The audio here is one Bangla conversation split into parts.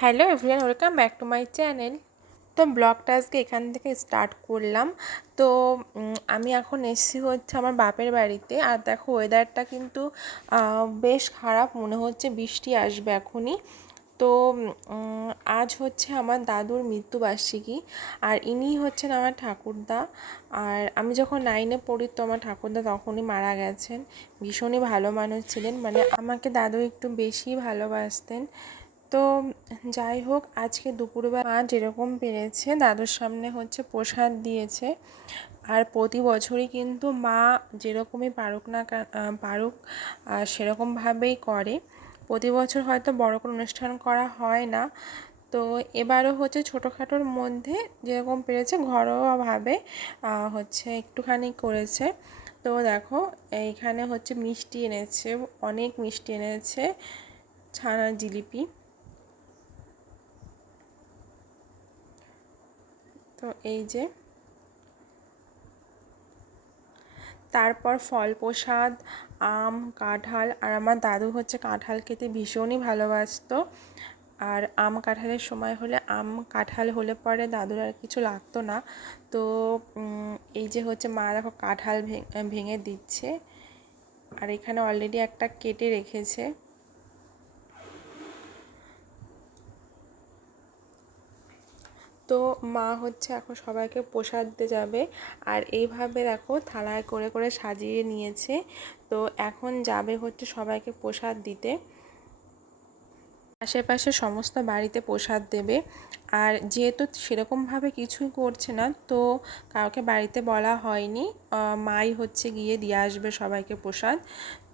Hello everyone, welcome back to my channel. তো ব্লগটা আজকে এখান থেকে স্টার্ট করলাম। তো আমি এখন এসেছি হচ্ছে আমার বাপের বাড়িতে। আর দেখো ওয়েদারটা কিন্তু বেশ খারাপ, মনে হচ্ছে বৃষ্টি আসবে এখনই। তো আজ হচ্ছে আমার দাদুর মৃত্যুবার্ষিকী, আর ইনি হচ্ছেন আমার ঠাকুরদা। আর আমি যখন 9-এ পড়ি তো আমার ঠাকুরদা তখনই মারা গেছেন। ভীষণই ভালো মানুষ ছিলেন, মানে আমাকে দাদু একটু বেশি ভালোবাসতেন। তো যাই হোক, আজকে দুপুরবেলা মা যেরকম পেরেছে দাদুর সামনে হচ্ছে প্রসাদ দিয়েছে। আর প্রতি বছরই কিন্তু মা যেরকমই পারুক না পারুক সেরকমভাবেই করে। প্রতি বছর হয়তো বড় কোনো অনুষ্ঠান করা হয় না, তো এবারও হচ্ছে ছোটোখাটোর মধ্যে যেরকম পেরেছে ঘরোয়াভাবে হচ্ছে একটুখানি করেছে। তো দেখো এইখানে হচ্ছে মিষ্টি এনেছে, অনেক মিষ্টি এনেছে, ছানার জিলিপি। তো এই যে, তারপর ফল প্রসাদ, আম, কাঁঠাল। আর আমার দাদু হচ্ছে কাঁঠাল খেতে ভীষণই ভালোবাসতো। আর আম কাঁঠালের সময় হলে কাঁঠাল হলে পরে দাদুর আর কিছু লাগতো না। তো এই যে হচ্ছে মা দেখো কাঁঠাল ভেঙে দিচ্ছে, আর এখানে অলরেডি একটা কেটে রেখেছে। তো মা হচ্ছে এখন সবাইকে প্রসাদ দিতে যাবে, আর এইভাবে দেখো থালায় করে করে সাজিয়ে নিয়েছে। তো এখন যাবে হচ্ছে সবাইকে প্রসাদ দিতে। আশেপাশে সমস্ত বাড়িতে প্রসাদ দেবে। আর যেহেতু সেরকমভাবে কিছুই করছে না, তো কাউকে বাড়িতে বলা হয়নি, মাই হচ্ছে গিয়ে দিয়ে আসবে সবাইকে প্রসাদ।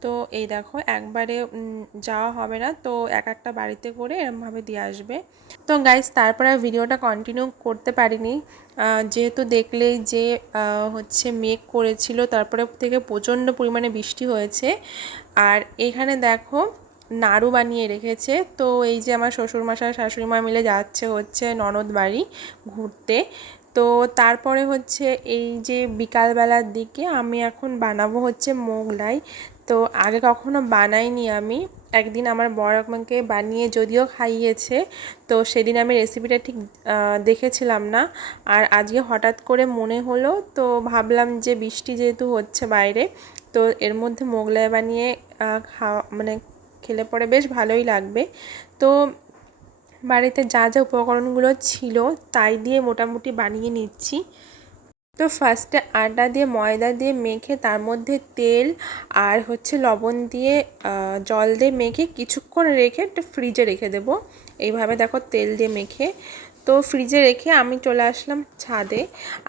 তো এই দেখো একবারে যাওয়া হবে না, তো এক একটা বাড়িতে করে এরমভাবে দিয়ে আসবে। তো গাইস, তারপরে ভিডিওটা কন্টিনিউ করতে পারিনি, যেহেতু দেখলেই যে হচ্ছে মেঘ করেছিল, তারপরে থেকে প্রচণ্ড পরিমাণে বৃষ্টি হয়েছে। আর এখানে দেখো নাড়ু বানিয়ে রেখেছে। তো এই যে আমার শ্বশুরমশাই শাশুড়ি মা মিলে যাচ্ছে হচ্ছে ননদ বাড়ি ঘুরতে। তো তারপরে হচ্ছে এই যে বিকালবেলার দিকে আমি এখন বানাবো হচ্ছে মোগলাই। তো আগে কখনো বানাইনি আমি, একদিন আমার বর আমাকে বানিয়ে যদিও খাইয়েছে, তো সেদিন আমি রেসিপিটা ঠিক দেখেছিলাম না। আর আজকে হঠাৎ করে মনে হলো, তো ভাবলাম যে বৃষ্টি যেহেতু হচ্ছে বাইরে, তো এর মধ্যে মোগলাই বানিয়ে খাওয়া মানে খেলে পরে বেশ ভালোই লাগবে। তো বাড়িতে যা যা উপকরণগুলো ছিল তাই দিয়ে মোটামুটি বানিয়ে নিচ্ছি। তো ফার্স্টে আটা দিয়ে ময়দা দিয়ে মেখে তার মধ্যে তেল আর হচ্ছে লবণ দিয়ে জল দিয়ে মেখে কিছুক্ষণ রেখে একটু ফ্রিজে রেখে দেবো। এইভাবে দেখো তেল দিয়ে মেখে তো ফ্রিজে রেখে আমি চলে আসলাম ছাদে।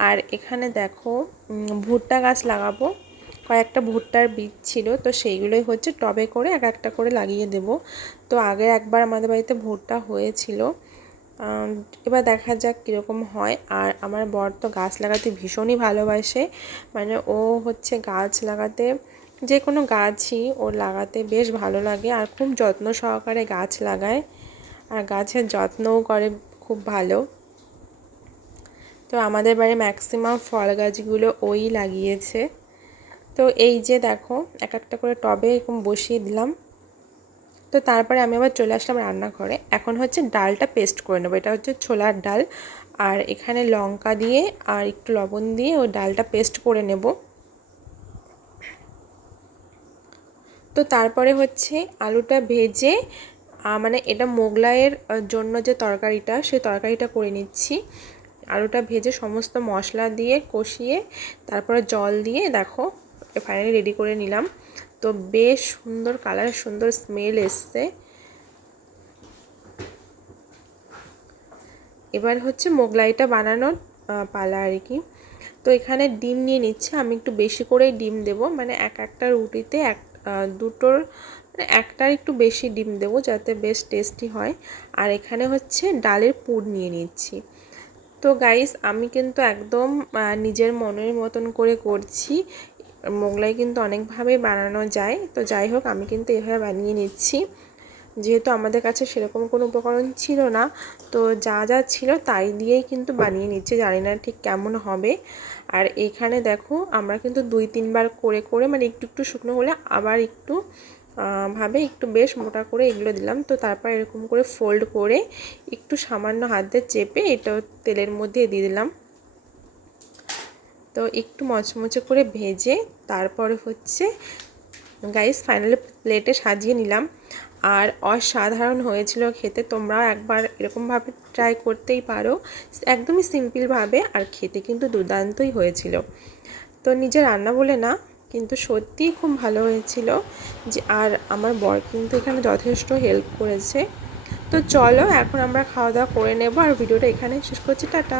আর এখানে দেখো ভুট্টা গাছ লাগাবো, কয়েকটা ভুট্টার বীজ ছিল, তো সেইগুলোই হচ্ছে টবে করে এক একটা করে লাগিয়ে দেব। তো আগে একবার আমাদের বাড়িতে ভুট্টা হয়েছিল, এবার দেখা যাক কীরকম হয়। আর আমার বর তো গাছ লাগাতে ভীষণই ভালোবাসে, মানে ও হচ্ছে গাছ লাগাতে, যে কোনো গাছই ওর লাগাতে বেশ ভালো লাগে, আর খুব যত্ন সহকারে গাছ লাগায়, আর গাছের যত্নও করে খুব ভালো। তো আমাদের বাড়ির ম্যাক্সিমাম ফল গাছগুলো ওই লাগিয়েছে। তো এই যে দেখো এক একটা করে টবে এরকম বসিয়ে দিলাম। তো তারপরে আমি আবার চলে আসলাম রান্নাঘরে। এখন হচ্ছে ডালটা পেস্ট করে নেবো, এটা হচ্ছে ছোলার ডাল, আর এখানে লঙ্কা দিয়ে আর একটু লবণ দিয়ে ওই ডালটা পেস্ট করে নেব। তো তারপরে হচ্ছে আলুটা ভেজে মানে এটা মোগলাইয়ের জন্য যে তরকারিটা, সেই তরকারিটা করে নিচ্ছি। আলুটা ভেজে সমস্ত মশলা দিয়ে কষিয়ে তারপরে জল দিয়ে দেখো ফাইনালি রেডি করে নিলাম। তো বেশ সুন্দর কালার, সুন্দর স্মেল এসছে। এবার হচ্ছে মোগলাইটা বানানোর পালা আর কি। তো এখানে ডিম নিয়ে নিচ্ছে, আমি একটু বেশি করেই ডিম দেব, মানে এক একটা রুটিতে দুটোর মানে একটার একটু বেশি ডিম দেব যাতে বেশ টেস্টি হয়। আর এখানে হচ্ছে ডালের পুর নিয়ে নিচ্ছি। তো গাইস, আমি কিন্তু একদম নিজের মনের মতন করে করছি। মোগলাই কিন্তু অনেকভাবেই বানানো যায়, তো যাই হোক আমি কিন্তু এভাবে বানিয়ে নিচ্ছি। যেহেতু আমাদের কাছে সেরকম কোনো উপকরণ ছিল না, তো যা যা ছিল তাই দিয়েই কিন্তু বানিয়ে নিচ্ছে, জানি না ঠিক কেমন হবে। আর এইখানে দেখো আমরা কিন্তু 2-3 বার করে করে মানে একটু একটু শুকনো হলে আবার একটু ভাবে একটু বেশ মোটা করে এগুলো দিলাম। তো তারপর এরকম করে ফোল্ড করে একটু সামান্য হাত দিয়ে চেপে এটা তেলের মধ্যে দিয়ে দিলাম। তো একটু মচমচে করে ভেজে তারপরে হচ্ছে গাইস ফাইনালি প্লেটে সাজিয়ে নিলাম। আর অসাধারণ হয়েছিল খেতে। তোমরাও একবার এরকমভাবে ট্রাই করতেই পারো, একদমই সিম্পলভাবে, আর খেতে কিন্তু দুর্দান্তই হয়েছিল। তো নিজে রান্না বলে না, কিন্তু সত্যিই খুব ভালো হয়েছিল। যে আর আমার বর কিন্তু এখানে যথেষ্ট হেল্প করেছে। তো চলো এখন আমরা খাওয়া দাওয়া করে নেব আর ভিডিওটা এখানে শেষ করছি। টাটা।